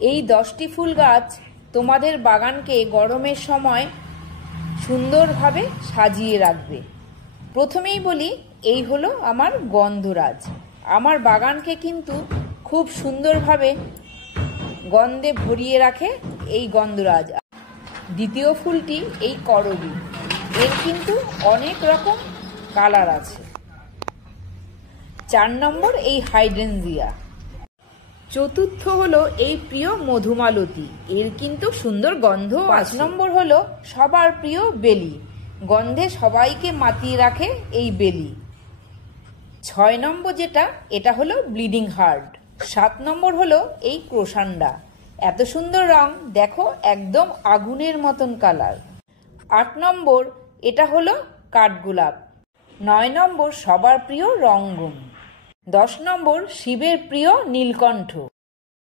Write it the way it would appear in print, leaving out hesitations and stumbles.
এই 10টি ফুল গাছ তোমাদের বাগানকে গরমের সময় সুন্দরভাবে সাজিয়ে রাখবে। প্রথমেই বলি, এই হলো আমার গন্ধরাজ। আমার বাগানকে কিন্তু খুব সুন্দরভাবে গন্ধে ভরিয়ে রাখে এই গন্ধরাজ। দ্বিতীয় ফুলটি এই করবী, এর কিন্তু অনেক রকম কালার আছে। 4 নম্বর এই হাইড্রেনজিয়া। চতুর্থ হলো এই প্রিয় মধুমালতী, এর কিন্তু সুন্দর গন্ধ। 5 নম্বর হলো সবার প্রিয় বেলি, গন্ধে সবাইকে মাতিয়ে রাখে এই বেলি। 6 নম্বর এটা হলো ব্লিডিং হার্ট। 7 নম্বর হলো এই ক্রোসান্ডা, এত সুন্দর রং দেখো, একদম আগুনের মতন কালার। 8 নম্বর এটা হলো কাঠগোলাপ। 9 নম্বর সবার প্রিয় রঙ্গন। 10 নম্বর শিবের প্রিয় নীলকণ্ঠ।